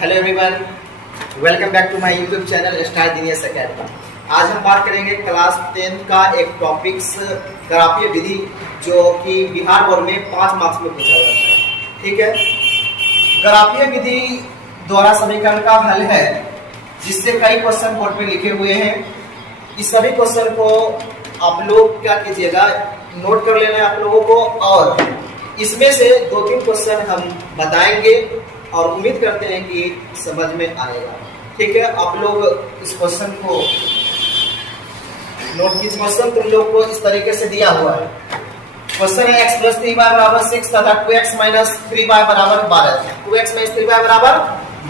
Hello everyone, welcome back to my YouTube channel Star Genius Academy. आज हम बात करेंगे क्लास 10 का एक टॉपिक्स ग्राफीय विधि जो कि बिहार बोर्ड में 5 मार्क्स में पूछा जाता है। ठीक है, ग्राफीय विधि द्वारा समीकरण का हल है जिससे कई क्वेश्चन बोर्ड पे लिखे हुए हैं। इस सभी क्वेश्चन को आप लोग क्या कीजिएगा, नोट कर लेना है आप लोगों को, और इसमें से 2-3 क्वेश्चन हम बताएंगे और उम्मीद करते हैं कि समझ में आएगा। ठीक है, आप लोग इस क्वेश्चन को नोट कीजिए। क्वेश्चन तुम लोग को इस तरीके से दिया हुआ है। क्वेश्चन है x + 3y = 6 तथा 2x - 3y = 12। 2x - 3y =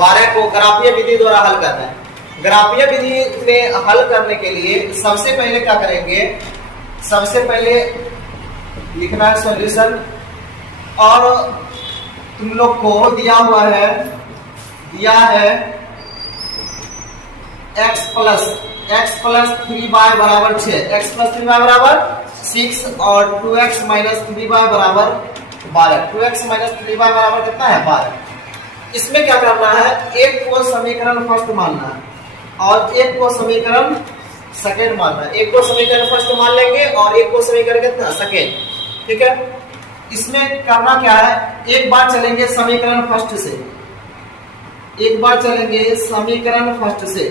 12 को ग्राफीय विधि द्वारा हल करना है। ग्राफीय विधि में हल करने के लिए सबसे पहले क्या करेंगे, सबसे पहले लिखना है सॉल्यूशन। और तुम लोग को दिया हुआ है, दिया है x + 3y = 6, x + 3y = 6 और 2x - 3y = 12। 2x - 3y = कितना है, 12। इसमें क्या करना है, एक को समीकरण फर्स्ट मानना है और एक को समीकरण सेकेंड मानना है। एक को समीकरण फर्स्ट मान लेंगे और एक को समीकरण कितना, सेकेंड। ठीक है, इसमें करना क्या है, एक बार चलेंगे समीकरण फर्स्ट से, एक बार चलेंगे समीकरण फर्स्ट से।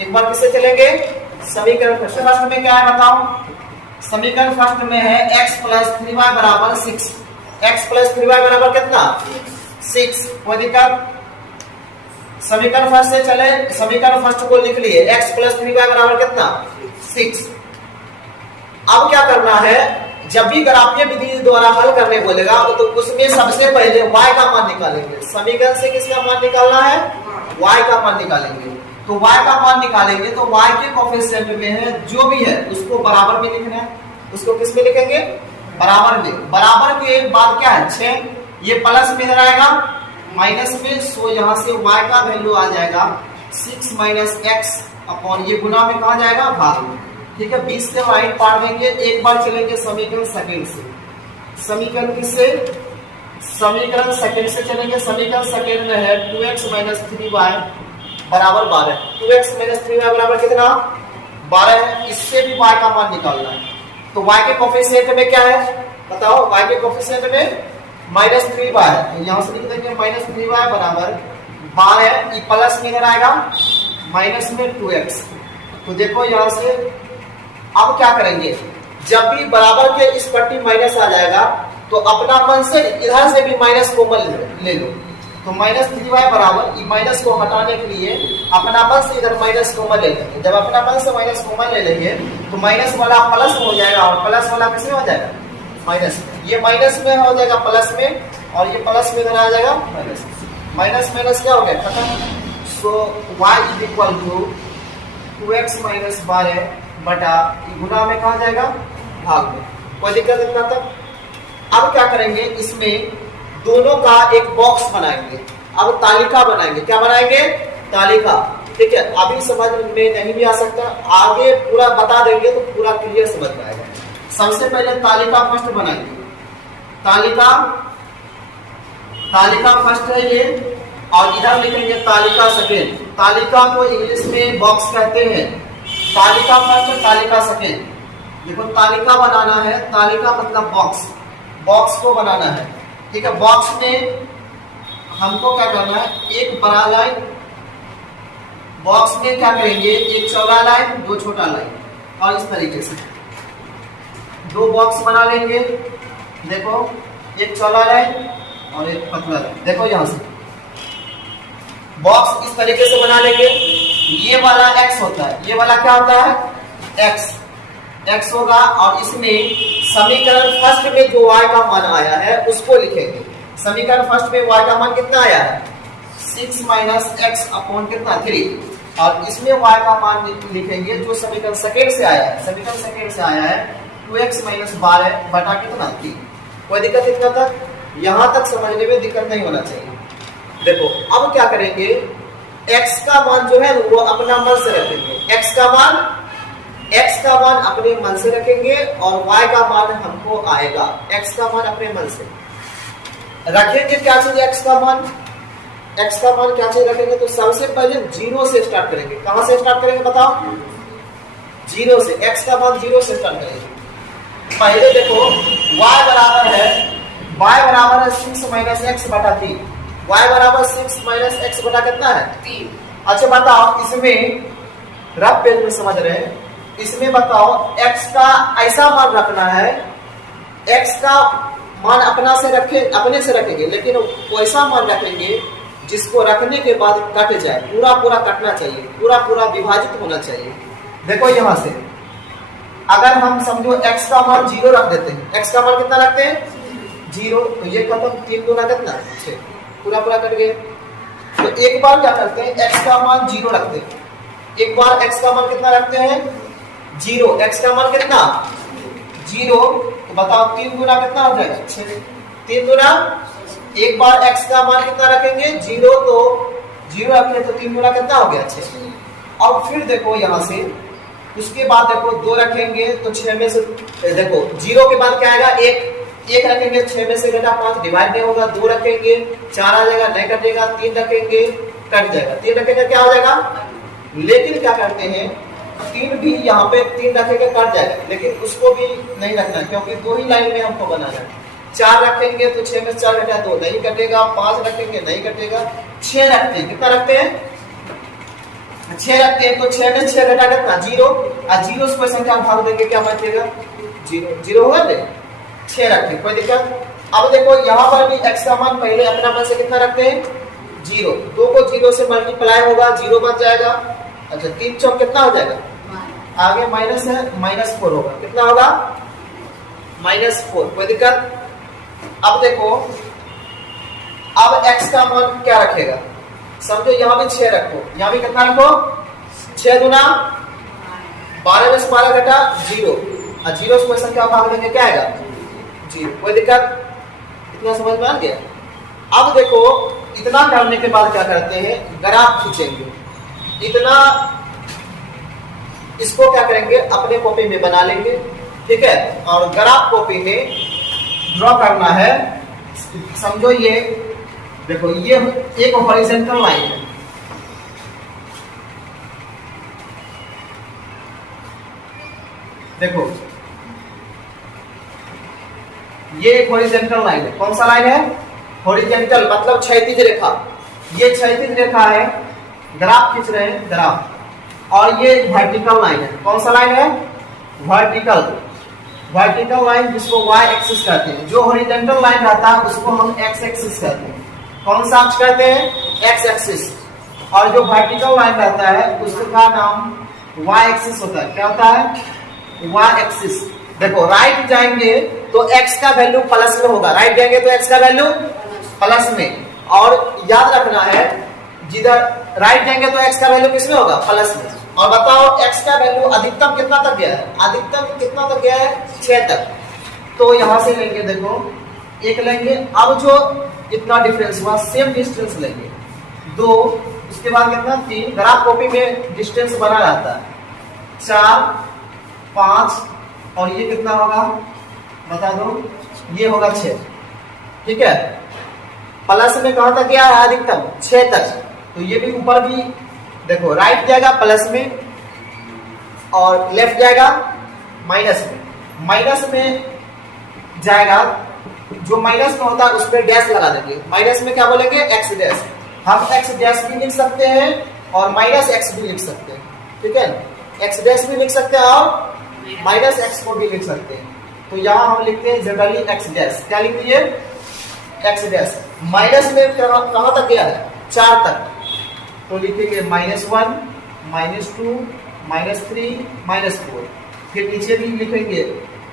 एक बार किससे चलेंगे, समीकरण फर्स्ट। फर्स्ट में क्या है बताओ, समीकरण फर्स्ट में है x + 3y = 6। x + 3y = कितना, 6। कोई दिक्कत, समीकरण फर्स्ट से चले, समीकरण फर्स्ट को लिख लिए, x + 3y = कितना, 6। अब क्या करना है, जब भी ग्राफीय विधि द्वारा हल करने बोलेगा तो उसमें सबसे पहले y का मान निकालेंगे। समीकरण से किसका मान निकालना है, y का मान निकालेंगे। तो y का मान निकालेंगे तो y के कोएफिशिएंट में है जो भी है उसको बराबर में लिखना है। उसको किस में लिखेंगे, बराबर में। बराबर के बाद क्या है, 6। ये प्लस में इधर आएगा, माइनस में, सो यहाँ से y का वैल्यू आ जाएगा 6 - x अपॉन, ये गुना में कहा जाएगा, भाग में। ठीक है, 20 से राइट पार देंगे। एक बार चलेंगे समीकरण सेकंड से। समीकरण किससे, समीकरण सेकंड से चलेंगे। समीकरण सेकंड में है 2x - 3y = 12। 2x - 3y = कितना, 12 है। इससे भी y का मान निकालना है। तो y के कोएफिशिएंट में क्या है बताओ, y के कोएफिशिएंट में -3y है, तो यहां से लिख देंगे -3y = 12 है। ये प्लस में इधर आएगा, माइनस में 2x। तो देखो यहां से अब क्या करेंगे, जब भी बराबर के इस पट्टी माइनस आ जाएगा तो अपना मन से इधर से भी माइनस कॉमन ले लो। तो -3y बराबर, ये माइनस को हटाने के लिए अपना मन से इधर माइनस कॉमन ले लेंगे। जब अपना मन से माइनस कॉमन ले लेंगे तो माइनस वाला प्लस में हो जाएगा और प्लस वाला किस में हो जाएगा, माइनस में। ये माइनस में हो जाएगा प्लस में, और ये प्लस में इधर आ जाएगा माइनस। माइनस माइनस क्या हो गया, खत्म। सो y = 2x - 12 बटा गुना में कहा जाएगा, भाग में। कोई दिक्कत इतना तक। अब क्या करेंगे, इसमें दोनों का एक बॉक्स बनाएंगे। अब तालिका बनाएंगे। क्या बनाएंगे, तालिका। ठीक है, अभी समझ में नहीं भी आ सकता, आगे पूरा बता देंगे तो पूरा क्लियर समझ में आएगा। सबसे पहले तालिका फर्स्ट बनाएंगे। तालिका फर्स्ट है ये, और इधर लिखेंगे तालिका सेकेंड। तालिका को इंग्लिश में बॉक्स कहते हैं। तालिका फर्स्ट, तालिका सेकेंड। देखो तालिका बनाना है, तालिका मतलब बॉक्स, बॉक्स को बनाना है। ठीक है, बॉक्स में हमको क्या करना है, एक बड़ा लाइन, बॉक्स में क्या करेंगे, एक चौड़ा लाइन, 2 छोटा लाइन, और इस तरीके से 2 बॉक्स बना लेंगे। देखो एक चौड़ा लाइन और एक पतला लाइन। देखो यहां से बॉक्स इस तरीके से बना लेंगे। ये वाला x होता है, ये वाला क्या होता है, x होगा। और इसमें समीकरण फर्स्ट में जो y का मान आया है उसको लिखेंगे। समीकरण फर्स्ट में y का मान कितना आया है, 6 - x अपॉन कितना, 3। और इसमें y का मान लिखेंगे जो समीकरण सेकेंड से आया है। समीकरण सेकेंड से आया है 2x - 12 बटा कितना, 3। कोई दिक्कत इतना तक, यहां तक समझने में दिक्कत नहीं होना चाहिए। देखो अब क्या करेंगे, x का मान जो है वो अपना मन से रखेंगे। x का मान अपने मन से रखेंगे और y का मान हमको आएगा। x का मान अपने मन से रखेंगे। क्या चीज x का मान, x का मान क्या चाहिए रखेंगे, तो सबसे पहले 0 से स्टार्ट करेंगे। कहां से स्टार्ट करेंगे बताओ, 0 से। x का मान 0 से स्टार्ट करेंगे। पहले देखो y बराबर है 6 माइनस एक्स बटा 3। y बराबर 6 माइनस एक्स बटा कितना है 3। अच्छा बताओ, इसमें रफ पेज में समझ रहे हैं, इसमें बताओ x का ऐसा मान रखना है, x का मान अपने से रखेंगे, लेकिन वैसा मान रखेंगे जिसको रखने के बाद कट जाए, पूरा कटना चाहिए, पूरा विभाजित होना चाहिए। देखो यहां से अगर हम समझो x का मान 0 रख देते हैं, x का मान कितना रखते हैं 0, तो ये खत्म, 3 गुना कितना 6, पूरा कट गया। तो एक बार क्या करते हैं, x का मान 0 रखते हैं, एक बार x का मान कितना रखते हैं 0, x का मान कितना 0, तो बताओ 3 गुना कितना हो जाएगा 6, 3 गुना, एक बार x का मान कितना रखेंगे 0, तो 0 रखेंगे तो 3 गुना कितना हो गया 6। अब फिर देखो यहां से, उसके बाद देखो 2 रखेंगे तो 6 में से देखो 0 के बाद क्या आएगा 1 रखेंगे, 6 में से घटा 5 डिवाइड नहीं होगा, 2 रखेंगे 4 आ जाएगा, नहीं कटेगा, 3 रखेंगे कट जाएगा, 3 रखेंगे क्या हो जाएगा। लेकिन क्या करते हैं, 3 भी यहाँ पे 3 रखेंगे कट जाएगा, लेकिन उसको भी नहीं रखना क्योंकि 2 ही लाइन में हमको बनाना है। 4 रखेंगे तो 6 में 4 घटा 2 नहीं कटेगा, 5 रखेंगे नहीं कटेगा, 6 रखते हैं, कितना रखते हैं 6 रखते हैं, तो 6 में 6 घटा कितना 0, और 0 से कोई संख्या भाग देंगे क्या बचेगा 0 होगा ना, 6 रखते हैं, कोई दिक्कत। अब देखो यहाँ पर भी x का मान पहले अपना मन से कितना रखते हैं 0, 2 को 0 से मल्टीप्लाई होगा 0 बच जाएगा। अच्छा 3 चौक कितना हो जाएगा, आगे माइनस है -4 होगा, कितना होगा -4, कोई दिक्कत। अब देखो अब x का मान क्या रखेगा, समझो यहाँ भी 6 रखो, यहाँ भी कितना रखो 6 गुना 12 में से 12 घटा 0, और 0 से कोई संख्या भाग देंगे क्या आएगा 0, कोई दिक्कत, इतना समझ में आ गया। अब देखो इतना करने के बाद क्या करते हैं, ग्राफ खींचेंगे, इतना इसको क्या करेंगे अपने कॉपी में बना लेंगे, ठीक है। और ग्राफ कॉपी में ड्रॉ करना है, समझो ये देखो ये एक हॉरिजॉन्टल लाइन है, देखो ये एक हॉरिजॉन्टल लाइन है, कौन सा लाइन है हॉरिजॉन्टल मतलब क्षैतिज रेखा, ये क्षैतिज रेखा है, ग्राफ खींच रहे हैं ग्राफ, और ये वर्टिकल लाइन है, कौन सा लाइन है वर्टिकल लाइन जिसको y एक्सिस कहते हैं। जो हॉरिजॉन्टल लाइन रहता है उसको हम x एक्सिस कहते हैं, कौन सा अक्ष कहते हैं x एक्सिस, और जो वर्टिकल लाइन रहता है उसका नाम y एक्सिस होता है, क्या होता है y एक्सिस। देखो राइट जाएंगे तो x का वैल्यू प्लस में होगा, राइट जाएंगे तो x का वैल्यू प्लस में, और याद रखना है जिधर राइट जाएंगे तो x का वैल्यू किसमें होगा प्लस में। और बताओ x का वैल्यू अधिकतम कितना तक गया है, अधिकतम कितना तक गया है 6 तक, तो यहां से लेंगे देखो 1 लेंगे, अब जो इतना डिफरेंस हुआ सेम डिस्टेंस लेंगे 2, उसके बाद कितना 3, ग्राफ कॉपी में डिस्टेंस बना रहता है 4 5, और ये कितना होगा बता दो, ये होगा 6, ठीक है। प्लस में कहां तक गया है अधिकतम 6 तक, तो ये भी ऊपर भी देखो राइट जाएगा प्लस में और लेफ्ट जाएगा माइनस में जाएगा, जो माइनस में होता है उस पर डैश लगा देंगे, माइनस में क्या बोलेंगे x डैश, हम x डैश भी लिख सकते हैं और माइनस x भी लिख सकते हैं, ठीक है, x डैश भी लिख सकते हैं और माइनस x को भी लिख सकते हैं। तो यहाँ हम लिखते हैं जनरली x डैश, क्या लिख दीजिए x डैश, माइनस में कहां तक गया है 4 तक, तो लिखेंगे -1 -2 -3 -4, फिर नीचे भी लिखेंगे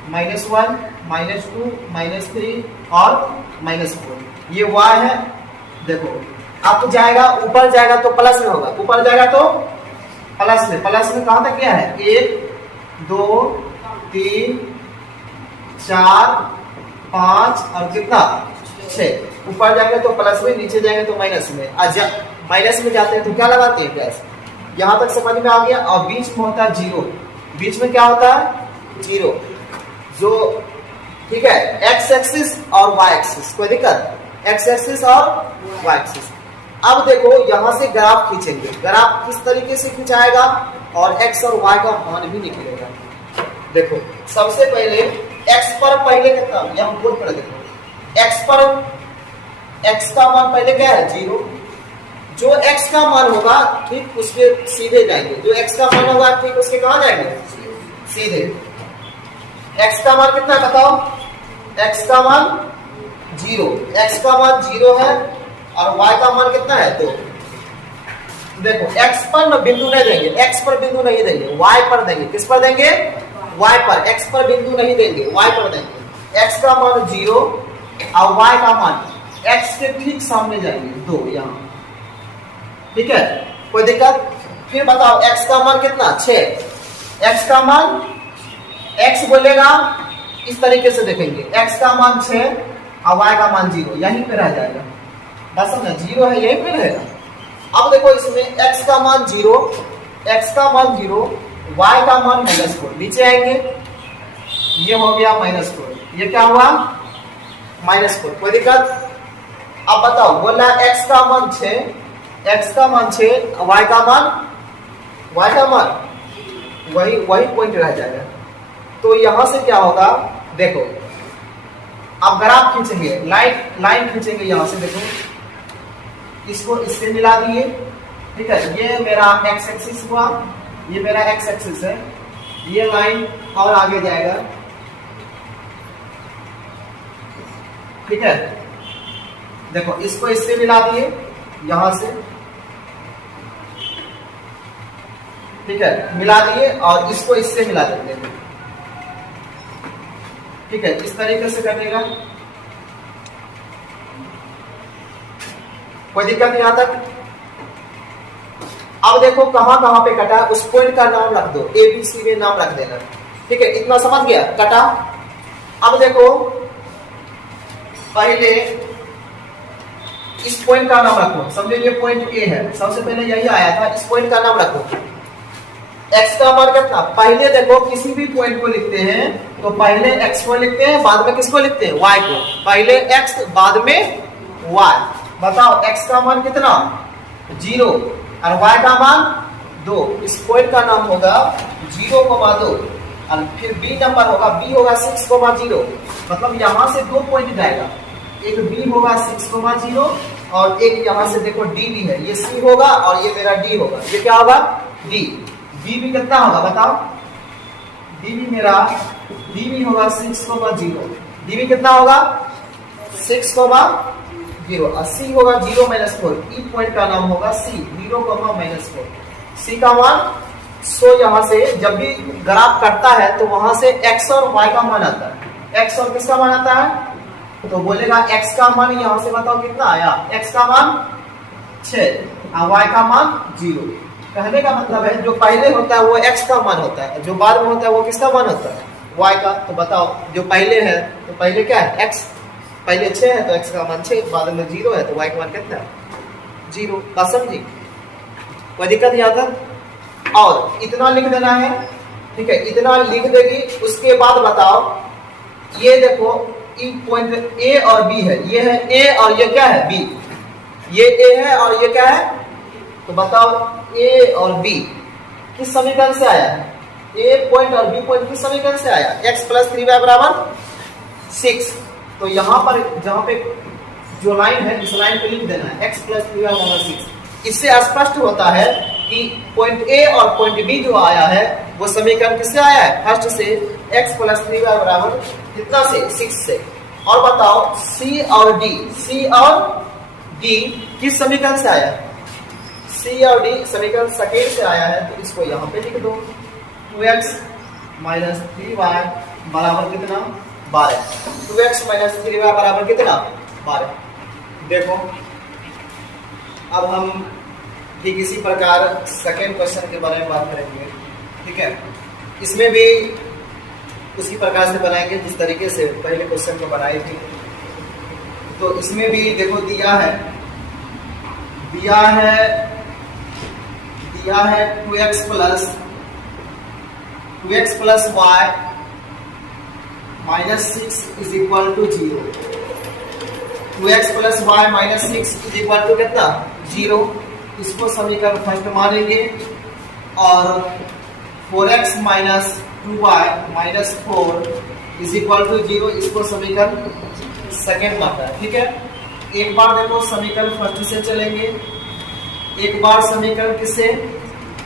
-1 -2 -3 और -4, ये y है। देखो अब जाएगा ऊपर जाएगा तो प्लस में होगा, ऊपर जाएगा तो प्लस में कहां तक गया है 1 2 3 4 5 और कितना 6, ऊपर जाएंगे तो प्लस में, नीचे जाएंगे तो माइनस में, माइनस में जाते हैं तो क्या लगाते हैं प्लस, यहां तक समझ में आ गया। और बीच में होता है 0, बीच में क्या होता है 0, जो ठीक है x एक्सिस और y एक्सिस, कोई दिक्कत x एक्सिस और y एक्सिस। अब देखो यहां से ग्राफ खींचेंगे, ग्राफ किस तरीके से खिंचाएगा और x और y का मान भी निकलेगा। देखो सबसे पहले x पर पहले कितना, यहां बोर्ड पर देखो x पर x का मान पहले क्या है 0, जो x का मान होगा ठीक उसके सीधे जाएंगे, जो x का मान होगा ठीक उसके कहां जाएंगे सीधे। x का मान कितना बताओ, x का मान 0, x का मान 0 है और y का मान कितना है 2। देखो x पर न बिंदु नहीं देंगे, x पर बिंदु नहीं देंगे, y पर देंगे। किस पर देंगे, y पर। x पर बिंदु नहीं देंगे, y पर देंगे। x का मान 0 और y का मान x के ठीक सामने जाएंगे 2 यहाँ, ठीक है कोई दिक्कत। फिर बताओ x का मान कितना 6, x का मान x बोलेगा इस तरीके से देखेंगे, x का मान 6 और y का मान 0, यहीं पे रह जाएगा। बस समझ 0 है यहीं पे रहेगा। अब देखो इसमें x का मान 0, x का मान 0, y का मान -4, नीचे आएंगे ये हो गया -4, ये क्या हुआ -4, कोई दिक्कत। अब बताओ बोला x का मान 6, x का मान 6, y का मान वही पॉइंट रह जाएगा। तो यहां से क्या होगा देखो, अब ग्राफ खींचेंगे, लाइन खींचेंगे यहां से। देखो इसको इससे मिला दिए, ठीक है, ये मेरा x एक्सिस हुआ, ये मेरा x एक्सिस है, ये लाइन और आगे जाएगा, ठीक है। देखो इसको इससे मिला दिए यहां से, ठीक है, मिला दिए और इसको इससे मिला देंगे, ठीक है, इस तरीके से कटेगा। कोई दिक्कत यहां तक। अब देखो कहां कहां पे कटा, उस पॉइंट का नाम रख दो, ए बी सी में नाम रख देना, ठीक है, इतना समझ गया कटा। अब देखो पहले इस पॉइंट का नाम रखो, समझो ये पॉइंट ए है, सबसे पहले यही आया था, इस पॉइंट का नाम रखो। x का मान कितना, पहले देखो किसी भी पॉइंट को लिखते हैं तो पहले x को लिखते हैं, बाद में किसको लिखते हैं y को, पहले x बाद में y। बताओ x का मान कितना 0 और y का मान 2, इस पॉइंट का नाम होगा 0,2 और फिर b नंबर होगा, b होगा 6,0, मतलब यहां से 2 पॉइंट जाएगा, एक b होगा 6,0 और एक यहां से देखो d भी है, ये c होगा और ये मेरा d होगा, ये क्या होगा d। d भी कितना होगा बताओ, d भी मेरा होगा 6,0, d भी कितना होगा 6,0 और c होगा 0-4, ई पॉइंट का नाम होगा c, 0,-4, c का मान। सो यहां से जब भी ग्राफ कटता है तो वहां से x और y का मान आता है, x और किसका मान आता है, तो बोलेगा x का मान यहां से बताओ कितना आया, x का मान 6 और y का मान 0। कहने का मतलब है जो पहले होता है वो x का मान होता है, जो बाद में होता है वो किसका मान होता है y का। तो बताओ जो पहले है तो पहले क्या है x, पहले 6 है तो x का मान 6, बाद में 0 है तो y का मान कितना है 0। बात समझी, कोई दिक्कत नहीं आता। और इतना लिख देना है, ठीक है, इतना लिख देगी। उसके बाद बताओ ये देखो ई पॉइंट a और b है, ये है a और ये क्या है b, ये a है और ये क्या है, तो बताओ a और b किस समीकरण से आया है, a पॉइंट और b पॉइंट किस समीकरण से आया, x + 3y = 6। तो यहां पर जहां पे जो लाइन है इस लाइन पे लिख देना है x + 3y = 6। इससे स्पष्ट होता है कि पॉइंट a और पॉइंट b जो आया है वो समीकरण किससे आया है, फर्स्ट से x + 3y = कितना से 6 से। और बताओ c और d किस समीकरण से आया है, c और d समीकरण सेकेंड से आया है, तो इसको यहाँ पे लिख दो, 2x - 3y बराबर कितना 12, 2x - 3y बराबर कितना 12। देखो अब हम ठीक इसी प्रकार सेकेंड क्वेश्चन के बारे में बात करेंगे, ठीक है। इसमें भी उसी प्रकार से बनाएंगे जिस तरीके से पहले क्वेश्चन को बनाए थे। तो इसमें भी देखो दिया है 2x + y -6 = 0। 2x + y - 6 = कितना 0, इसको समीकरण फर्स्ट मानेंगे, और 4x minus 2y minus 4 is equal to 0, इसको समीकरण सेकेंड मानना है। ठीक है, एक बार देखो समीकरण फर्स्ट से चलेंगे, एक बार समीकरण किससे,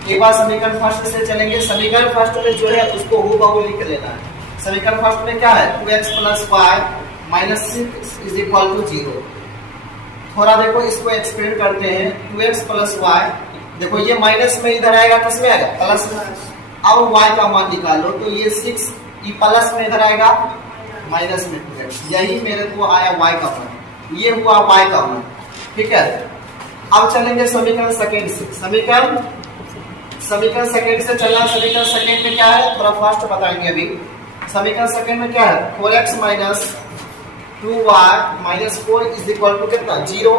एक बार समीकरण फर्स्ट से चलेंगे। समीकरण फर्स्ट में जो है उसको हूबहू लिख लेना है। समीकरण फर्स्ट में क्या है, 2x plus Y minus 6 is equal to 0। थोड़ा देखो इसको एक्सपेंड करते हैं, 2x प्लस वाई, देखो ये माइनस में इधर आएगा, किस में आएगा, प्लस में। अब y का मान निकालो, तो ये 6 ये प्लस में इधर आएगा, माइनस में 2x, यही मेरे को आया y का मान, ये हुआ y का मान। ठीक है, अब चलेंगे समीकरण सेकेंड से। समीकरण सेकेंड से चलना। समीकरण सेकेंड में क्या है, थोड़ा फास्ट बताएंगे अभी। समीकरण सेकेंड में क्या है, 4x minus 2y minus 4 is equal to कितना, 0।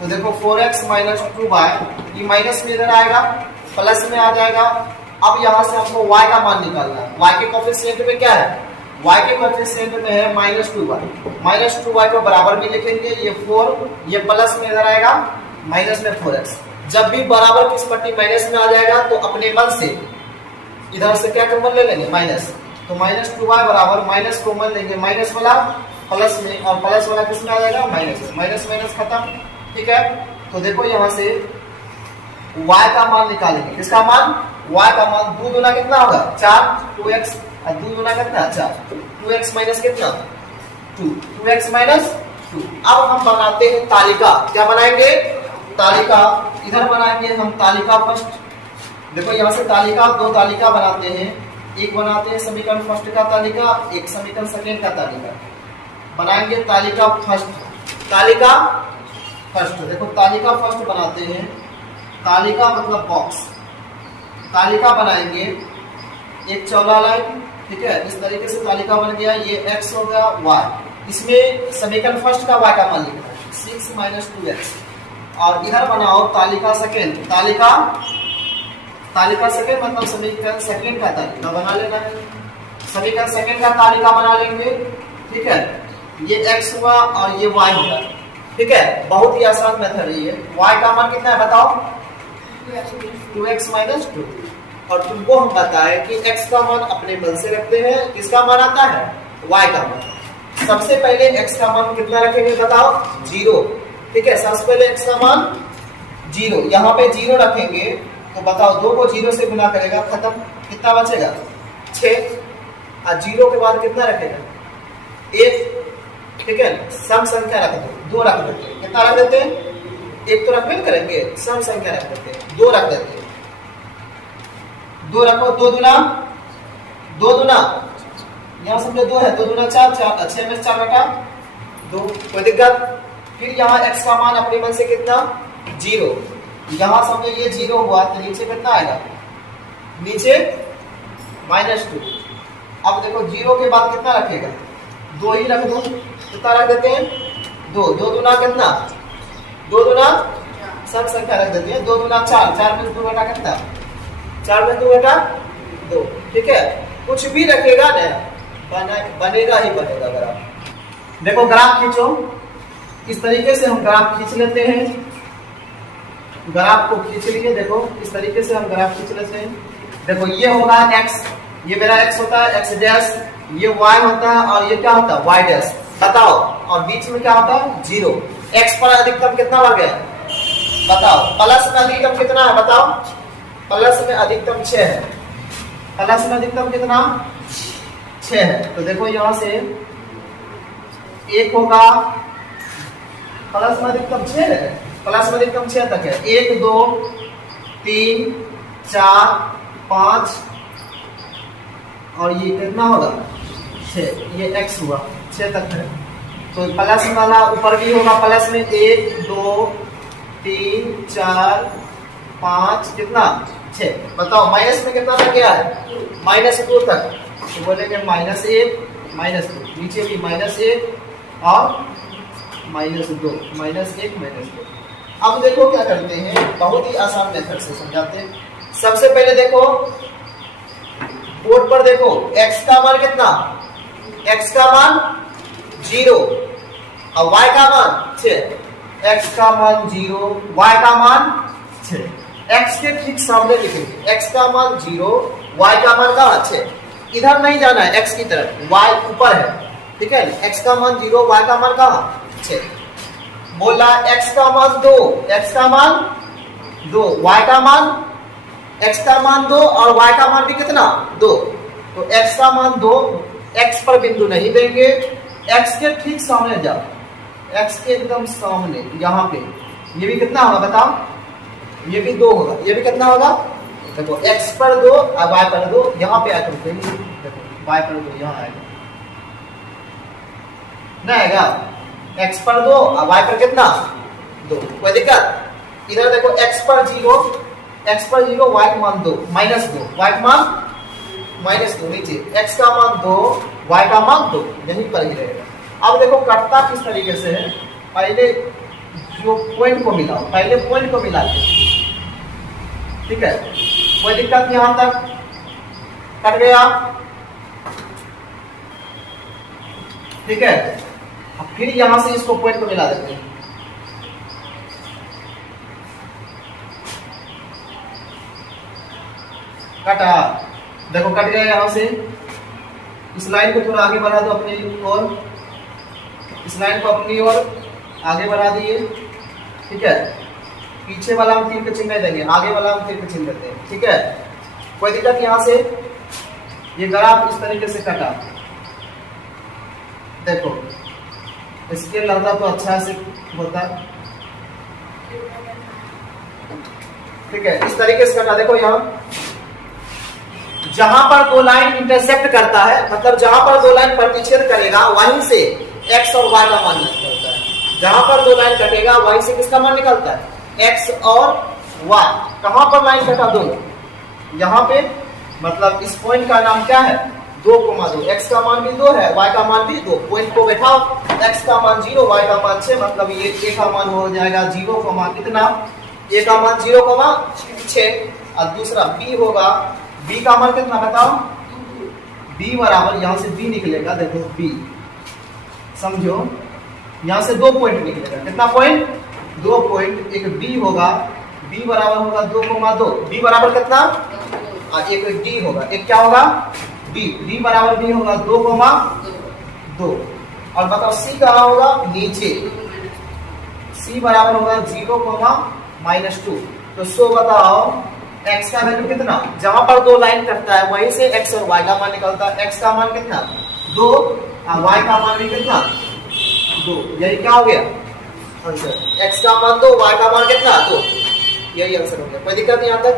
तो देखो 4x माइनस 2y, ये माइनस में इधर आएगा, प्लस में आ जाएगा। अब यहाँ से हमको y का मान निकालना है। y के कोएफिशिएंट में क्या है, y के कोएफिशिएंट में है माइनस 2y, माइनस 2y को बराबर में लिखेंगे, ये 4, ये प्लस में इधर आएगा, माइनस में 4x। जब भी बराबर किस पट्टी माइनस में आ जाएगा तो अपने मन से इधर से क्या कॉमन ले लेंगे, माइनस। तो माइनस 2y बराबर माइनस कॉमन लेंगे, माइनस वाला प्लस में, और प्लस वाला किस में आ जाएगा, माइनस में। माइनस माइनस खत्म। ठीक है, तो देखो यहाँ से y का मान निकालेंगे, किसका मान, y का मान। 2 गुना कितना होगा, 4, 2x, और 2 गुना कितना, 4, 2x माइनस कितना, 2, 2x माइनस 2। अब हम बनाते हैं तालिका। क्या बनाएंगे, तालिका। इधर बनाएंगे हम तालिका फर्स्ट। देखो यहाँ से तालिका, 2 तालिका बनाते हैं। एक बनाते हैं समीकरण फर्स्ट का तालिका, एक समीकरण सेकेंड का तालिका। बनाएंगे तालिका फर्स्ट, तालिका फर्स्ट। देखो तालिका फर्स्ट बनाते हैं, तालिका मतलब बॉक्स। तालिका बनाएंगे, एक चौड़ा लाइन। ठीक है, इस तरीके से तालिका बन गया। ये x हो गया, y, इसमें समीकरण फर्स्ट का y का मान लिखना है, 6 माइनस 2x। और इधर बनाओ तालिका सेकेंड, तालिका सेकेंड मतलब समीकरण सेकेंड का तालिका बना लेना है। समीकरण सेकेंड का तालिका बना लेंगे। ठीक है, ये x हुआ और ये y होगा। ठीक है, बहुत ही आसान मेथड है ये। y का मान कितना है बताओ, 2x माइनस 2। और तुमको हम बताए कि x का मान अपने मन से रखते हैं, किसका मान आता है, y का मान। सबसे पहले x का मान कितना रखेंगे बताओ, 0। ठीक है, सबसे पहले x का मान 0, यहाँ पे 0 रखेंगे। तो बताओ 2 को 0 से गुना करेगा, खत्म। कितना बचेगा, 6। और 0 के बाद कितना रखेगा, 1। ठीक है, सम संख्या रख दो, 2 रख देते हैं। कितना रख देते हैं, 1 तो रखबे करेंगे, सम संख्या रख देते हैं, 2 रख देते हैं। 2 रखो, 2 दूना, यहाँ समझो 2 है, 2 दूना 4, 6 में 4 बटा 2। कोई दिक्कत। फिर यहाँ x का मान अपने मन से कितना, 0। यहाँ समझो ये 0 हुआ, तो नीचे कितना आएगा, नीचे माइनस 2। अब देखो 0 के बाद कितना रखेगा, 2 ही रख दो। कितना रख देते हैं, 2, 2 दूना कितना, 2 दूना सब संख्या रख देते हैं, 2 दूना 4, 4 में 2 बटा कितना, 4 में 2 बटा 2। ठीक है, कुछ भी रखेगा ना, बनेगा ही बनेगा ग्राफ। देखो ग्राफ खींचो, इस तरीके से हम ग्राफ खींच लेते हैं। ग्राफ को खींच लिए, देखो इस तरीके से हम ग्राफ खींच लेते हैं। देखो ये होगा x, ये मेरा x होता है, x डैश, ये y होता है, और ये क्या होता है, y डैश। बताओ, और बीच में क्या होता है, 0। x पर अधिकतम कितना बढ़ गया, बताओ। प्लस में अधिकतम कितना है बताओ, प्लस में अधिकतम 6 है। प्लस में अधिकतम कितना, 6 है। तो देखो यहाँ से 1 होगा, प्लस में अधिकतम 6 है, प्लस में अधिकतम 6 तक है। 1 2 3 4 5, और ये कितना होगा, 6। ये x हुआ, 6 तक है। तो प्लस वाला ऊपर भी होगा, प्लस में 1 2 3 4 5, कितना, 6। बताओ माइनस में कितना तक गया है, माइनस 2 तक। तो बोलेंगे माइनस 1 माइनस 2, नीचे भी माइनस 1 और माइनस 2, माइनस 1 माइनस 2। अब देखो क्या करते हैं, बहुत ही आसान मेथड से समझाते हैं। सबसे पहले देखो बोर्ड पर, देखो x का मान कितना, x का मान 0 और y का मान 6। x का मान 0, y का मान 6। x के ठीक सामने लिखेंगे, x का मान 0, y का मान कहाँ 6। इधर नहीं जाना है x की तरफ, y ऊपर है, ठीक है। x का मान 0, y का मान कहाँ 6। बोला x का मान 2, x का मान 2, y का मान, x का मान 2 और y का मान भी कितना 2। तो x का मान 2, x पर बिंदु नहीं देंगे, x के ठीक सामने जाओ, x के एकदम सामने यहाँ पे, ये भी कितना होगा बताओ, ये भी 2 होगा, ये भी कितना होगा, देखो x पर 2 और y पर 2, यहाँ पे आकर देखो y पर 2 यहाँ आएगा, ना आएगा, x पर 2 और y पर कितना 2, कोई दिक्कत। इधर देखो x पर 0, y का मान 2, -2, y का मान -2 नीचे, x का मान 2, y का मान 2, यहीं पर ही रहेगा। अब देखो कटता किस तरीके से है, पहले जो पॉइंट को मिलाओ, पहले पॉइंट को मिला के, ठीक है, कोई दिक्कत, यहां तक कट गया, ठीक है। अब फिर यहां से इसको पॉइंट को मिला देते हैं, कटा, देखो कट गया यहां से। इस लाइन को थोड़ा आगे बढ़ा दो अपनी ओर, इस लाइन को अपनी ओर आगे बढ़ा दिए, ठीक है। पीछे वाला हम तीर का चिन्ह नहीं देंगे, आगे वाला हम तीर का चिन्ह देते हैं, ठीक है। कोई दिक्कत। यहां से ये ग्राफ इस तरीके से कटा, देखो इसके लगता तो अच्छा से होता, ठीक है, इस तरीके से कटा। देखो यहाँ जहां पर दो लाइन इंटरसेक्ट करता है, मतलब जहां पर दो लाइन प्रतिच्छेद करेगा, वहीं से x और y का मान निकलता है। जहां पर दो लाइन कटेगा वहीं से किसका मान निकलता है, x और y। कहां पर लाइन कटा, दोनों यहाँ पे, मतलब इस पॉइंट का नाम क्या है 2,2, x का मान भी 2 है, y का मान भी 2। पॉइंट को बैठाओ, x का मान 0, y का मान 6, मतलब ये a का मान हो जाएगा 0, कितना, a का मान 0,6 और दूसरा b होगा, b का मान कितना बताओ, b बराबर, यहां से b निकलेगा, देखो b, समझो यहां से 2 पॉइंट निकलेगा, कितना पॉइंट, 2 पॉइंट, एक b होगा, b बराबर होगा 2,2, b बराबर कितना, एक d होगा, एक क्या होगा b बराबर b होगा 2,2। और बताओ c कहाँ होगा, नीचे, c बराबर होगा 0,-2। तो सो बताओ x का वैल्यू कितना, जहां पर दो लाइन कटता है वहीं से x और y का मान निकलता है। x का मान कितना 2 और y का मान भी कितना 2, यही क्या हो गया आंसर, x का मान 2, y का मान कितना 2, यही आंसर हो गया। कोई दिक्कत नहीं यहाँ तक।